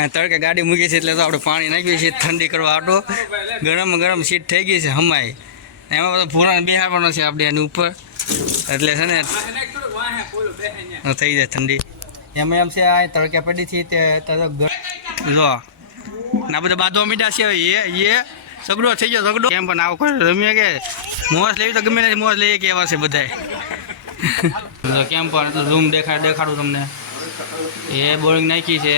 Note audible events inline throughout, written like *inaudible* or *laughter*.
આ તડકે ગાડી મૂકી છે એટલે તો આપણે પાણી નાખ્યું છે, ઠંડી કરવા આટો. ગરમ ગરમ સીટ થઈ ગઈ છે હમાય. એમાં બધો પુરાણ બેહાડવાનો છે આપણે એની ઉપર. એટલે છે ને થઈ જાય ઠંડી. એમાં એમ છે, આ તડકે પડી છે તે જો ના બધા બાદો મીઠા છે એ એ સગડો થઈ ગયો સગડો. કેમ પણ આવું કોઈ રમીએ કે મોસ લેવી તો ગમે મોસ લઈએ કે એવા છે બધાય. *laughs* તો કેમ પણ રૂમ દેખાડ દેખાડું તમને. એ બોરિંગ નાખી છે.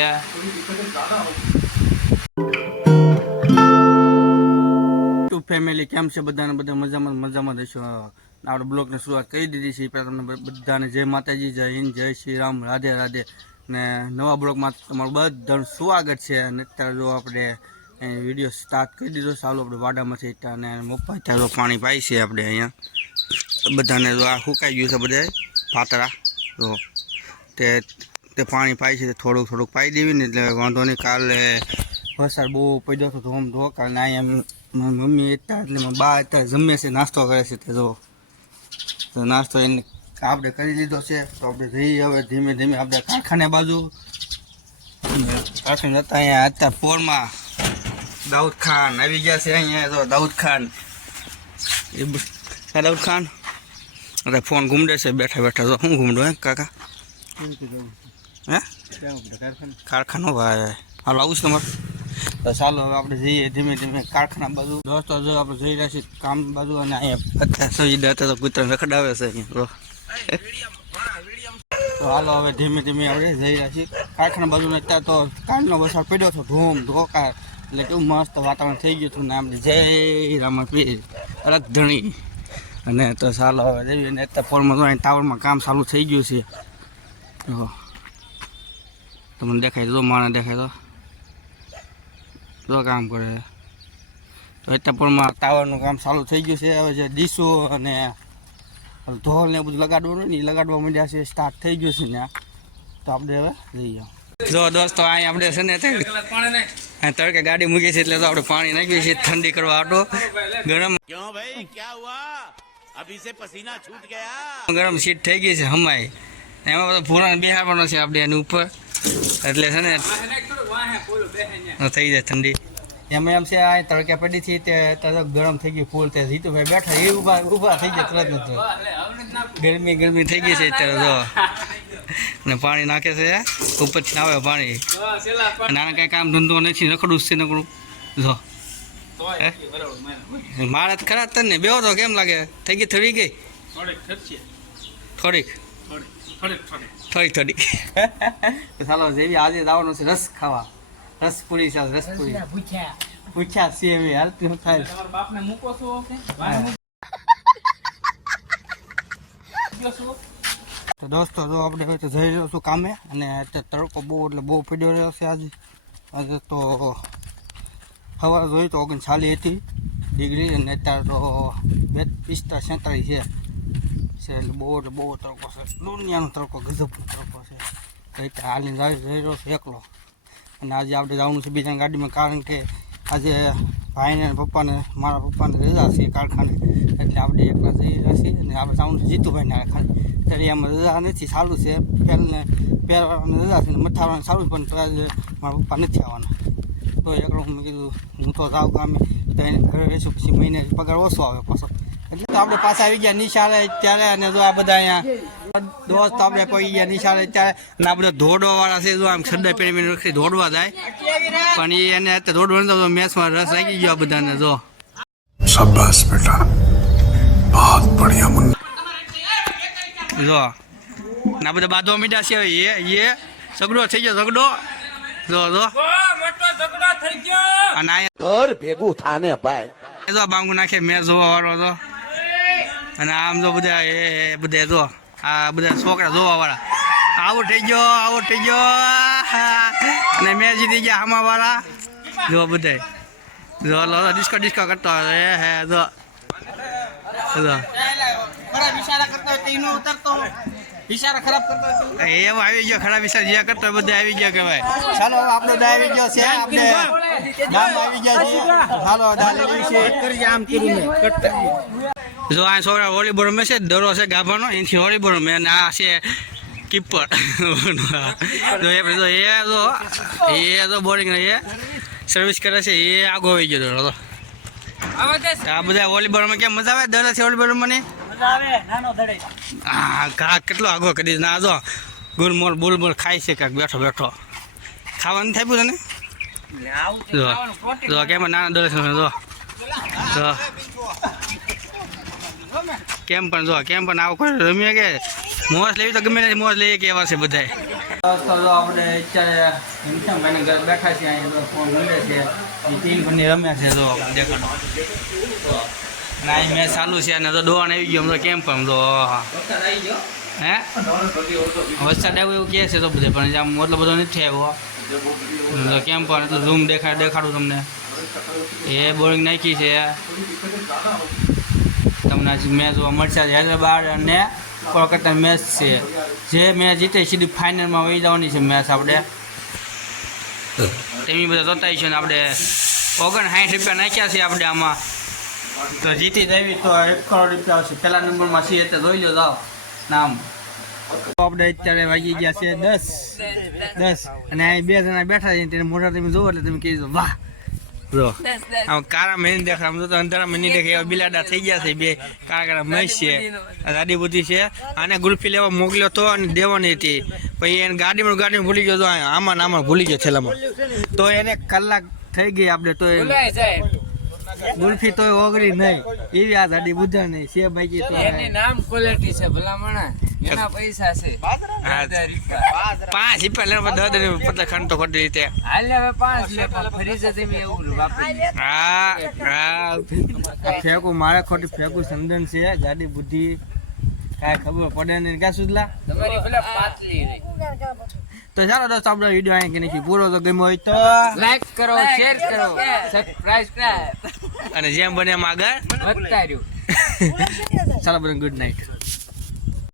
ટુ ફેમિલી કેમ છે? બધાને બધા મજામાં મજામાં રહેશો આપણે બ્લોગની શરૂઆત કરી દીધી છે. પહેલાં તમને બધાને જય માતાજી, જય હિન્દ, જય શ્રી રામ, રાધે રાધે. ને નવા બ્લોગમાં તમારું બધાનું સ્વાગત છે. અને અત્યારે જો આપણે વીડિયો સ્ટાર્ટ કરી દીધો ચાલો આપણે વાડામાંથી અને મપ્પા જો પાણી પાય છે આપણે અહીંયા. બધાને જો આ સુકાઈ ગયું છે બધા પાતળા. જો તે તે પાણી પાય છે થોડુંક થોડુંક પાઈ દેવી ને એટલે વાંધો નહીં. કાલે વરસાદ બહુ પડ્યો હતો ધોમ ધો, કાલે અહીંયા એમ મમ્મી હતા એટલે બા અત્યારે જમે છે, નાસ્તો કરે છે તે જો. તો નાસ્તો એને આપણે કરી લીધો છે, તો આપણે જઈએ હવે ધીમે ધીમે આપણે કારખાને બાજુ. કારખાને જતા અહીંયા અત્યારે પોરમાં. દાઉદ ખાન આવી ગયા છે અહીંયા, તો દાઉદ ખાન એ દાઉદ ખાન અરે ફોન ઘૂમડે છે, બેઠા બેઠા તો શું ઘૂમડો હે કાકા? હે? કારખાનો ભાઈ. હાલ આવું છે તમારે. તો ચાલો, હવે આપણે જઈએ ધીમે ધીમે કારખાના બાજુ. દોસ્તો, જો આપણે જઈ રહ્યા છીએ કામ બાજુ અને અહીંયા અત્યારે સજી દાતા તો કૂતરા રખડાવે છે અહીંયા. તો હાલો, હવે ધીમે ધીમે આપણે જઈ રહ્યા છીએ કારખાના બાજુ અત્યારે તો કાનનો વરસાદ પડ્યો હતો, ધૂમ ધોકા એટલે કેવું મસ્ત વાતાવરણ થઈ ગયું હતું ને આપણે જય રામા પીર અને તો ચાલો, હવે જઈએ ને અત્યારે પોલમાં તો અહીં ટાવરમાં કામ ચાલુ થઈ ગયું છે. જો. તમને દેખાય તો માણે દેખાય તો. જો કામ કરે. તો અત્યારે પણ ટાવરનું કામ ચાલુ થઈ ગયું છે. હવે જે ડીશો અને ધોલ ને બધું લગાડવાનું ને લગાડવા માંડ્યા છે. સ્ટાર્ટ થઈ ગયું છે ને તો આપણે હવે લઈ જાઓ. જો દોસ્તો અહીં આપણે છે ને તડકે ગાડી મૂકી છે એટલે તો આપણે પાણી નાખીએ છીએ. ઠંડી કરવા આટો. ગરમ ક્યાં ભાઈ? ક્યાં હુઆ? અભી સે પસીના છૂટ ગયા. ગરમ સીટ થઈ ગઈ છે હમાય. એમાં બધા પુરાણ પણ છે આપણે એની ઉપર. એટલે છે ને થઈ જાય ઠંડી. એમાં એમ છે આ તડકે પડી હતી તે તરત ગરમ થઈ ગયું ફૂલ તે જીતુભાઈ બેઠા એ ઊભા ઊભા થઈ ગયા તરત જ. ગરમી ગરમી થઈ ગઈ છે અત્યારે જો. ને પાણી નાખે છે ઉપરથી આવે પાણી. નાના કાંઈ કામ ધંધો નથી રખડું જ છે નકડું જો. હે? મારે ખરા જ તને બેહો તો કેમ લાગે? થઈ ગઈ થોડી ગઈ? થોડીક. થોડીક થોડીક ચાલો જેવી આજે આવવાનો છે રસ ખાવા. રસ પૂરી છે રસ પૂરી પૂછ્યા છે એમ હાલ તું ખાય તો દોસ્તો જો આપણે હવે તો જઈ રહ્યો છું કામે અને અત્યારે તડકો બહુ એટલે બહુ પીડ્યો રહ્યો છે આજે. આજે તો સવારે જોઈ તો ઓગણચાલીસ હતી ડિગ્રી અને અત્યારે તો બે પિસ્તા સેંતાળીસ છે. છે, એટલે બહુ બહુ તડકો છે. દુનિયાનો તડકો, ગજબનો તડકો છે. અત્યારે હાલીને જઈ રહ્યો છું એકલો. અને આજે આપણે જવાનું છે બીજાની ગાડીમાં, કારણ કે આજે ભાઈને પપ્પાને, મારા પપ્પાને રજા છે કારખાને. એટલે આપણે એકલા જઈ રહ્યા છીએ અને આપણે જવાનું છે જીતુભાઈને કારખાને ત્યારે એમાં રજા નથી, સારું છે. પહેલને પહેરવાની રજા છે ને સારું પણ મારા પપ્પા નથી આવવાના. તો એકલો મેં કીધું, હું તો જાઉં કામે. તો એને ઘરે રહીશું, પછી મહિને પગાર ઓછો આવે પાછો. એટલે તો આપણે પાછા આવી ગયા નિશાળે ત્યારે અને જો આ બધા અહીંયા દોસ્ત આપણે પડી ગયા નિશાળે ત્યારે અને આપણે ધોડવાવાળા છે જો આમ છંડા પહેરી રખી ધોડવા જાય પણ એ એને અત્યારે ધોડવાનો તો મેચમાં રસ આવી ગયો આ બધાને જો શાબાશ બેટા બહુત બઢિયા મન જો ના બધા બાદો મીડા છે એ એ સગડો થઈ ગયો સગડો જો જો મોટો સગડો થઈ ગયો અને ઘર ભેગું થાને ભાઈ જો બાંગુ નાખે મેં જોવા વાળો તો અને આમ જો બધા એ એ બધા જો આ બધા છોકરા જોવા વાળા આવો થઈ ગયો આવો થઈ ગયો. અને મેચ જીતી ગયા હામા વાળા જો બધા જો લો ડિસ્કો ડિસ્કો કરતો હે હે જો. જો. એવો આવી ગયો ખરાબ વિચાર જ્યાં કરતો હોય બધા આવી ગયા કહેવાય. ચાલો હવે આપણો દા આવી ગયો છે આપણે ગામ આવી ગયા છીએ ચાલો દા લઈ છે જો આ છોકરા વોલીબોલ રમે છે દરો છે ગાભાનો એથી વોલીબોલ રમે અને આ છે કીપર જો એ તો એ તો એ તો બોલિંગ એ સર્વિસ કરે છે એ આગો આવી ગયો તો આ બધા વોલીબોલમાં કેમ મજા આવે? દર છે વોલીબોલમાં ની હા ઘા કેટલો આગો કરી ના જો ગુલમોલ બુલબુલ ખાય છે કાંક બેઠો બેઠો. ખાવાનું થાય તને? જો જો કેમ નાના દસ જો. જો. કેમ પણ જો કેમ પણ આવું કોઈ રમીએ કે? મોજ લેવી તો ગમે નથી મોજ લઈએ કે એવા છે બધાય? તો આપણે અત્યારે હિમશામભાઈને ઘરે બેઠા છીએ અહીંયા ફોન મળે છે. એ ટીમ બની રમ્યા છે જો દેખાડો. અને અહીં મેચ ચાલુ છે અને તો ડોન આવી ગયો હમણાં કેમ પણ તો હે વરસાદ આવ્યો એવું કહે છે તો બધે પણ આમ એટલો બધો નથી આવ્યો. તો કેમ પણ એટલું ઝૂમ દેખાડ દેખાડું તમને. એ બોરિંગ નાખી છે. તમને મેચ જોવા મળશે હૈદરાબાદ અને કોલકાતા મેચ છે. જે મેચ જીતે સીધી ફાઇનલમાં વહી જવાની છે મેચ આપણે. તેમની બધા જોતા છે ને આપણે ઓગણ સાઠ રૂપિયા નાખ્યા છે આપણે આમાં. તો જીતી દેવી તો એક કરોડ રૂપિયા આવશે. પહેલા નંબરમાં છીએ એટલે જોઈ લો જાઓ. નામ. તો આપણે અત્યારે વાગી ગયા છે દસ. દસ. અને અહીં બે જણા બેઠા છે તેને મોઢા તમે જોવો એટલે તમે કહીજો, વાહ જો. આમ કારા મેં દેખાય આમ તો અંધારા મેં નહીં દેખાય એવા બિલાડા થઈ ગયા છે બે કાળા કાળા મહેશ છે. આ ગાડી છે. આને ગુલ્ફી લેવા મોકલ્યો તો અને દેવાની હતી. પછી એને ગાડીમાં ગાડીમાં ભૂલી ગયો તો આમાં આમાં ભૂલી ગયો છેલ્લામાં. તો એને કલાક થઈ ગઈ આપણે તો ગુલ્ફી તો ઓગળી નહીં. એવી આ દાદી બુધા નહીં છે બાકી તો એની નામ ક્વોલિટી છે ભલામણા. એના પૈસા છે. પાંચ રૂપિયા લેવા દસ દિન પતલા ખંડ તો ખોટી રીતે. હાલે હવે પાંચ લે ફરી જતી મેં એવું વાપરી હા હા. ફેંકું મારે ખોટી ફેંકું સંદન છે ગાડી બુદ્ધિ. કાંઈ ખબર પડે નહીં. ક્યાં સુધલા તમારી પેલા પાતળી તો ચાલો દોસ્તો આપણો વીડિયો અહીં કે નથી. પૂરો તો ગમ્યો હોય તો લાઈક કરો શેર કરો. સબસ્ક્રાઇબ કરો અને જેમ બને એમ આગળ વધતા રહ્યું ચાલો બધા ગુડ નાઇટ